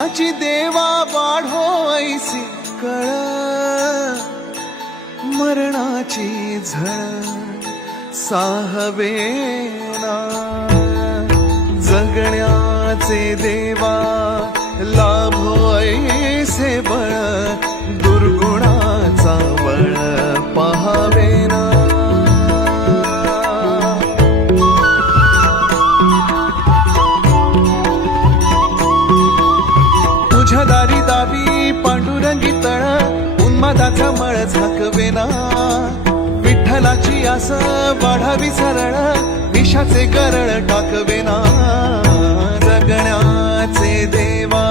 ची देवा वाढो ऐसी कळ, मरणाची झळ साहवेना, जगण्याचे देवा लाभो ऐसे बळ, दुर्गुणाचा बळ पहावेना। तुझ्या दारी दावी पांडुरंगी तळ, उन्मादाचा मळ झाकवेना, विठ्ठलाची आस वाढावी सरळ, विषाचे गरळ टाकवेना, जगण्याचे देवा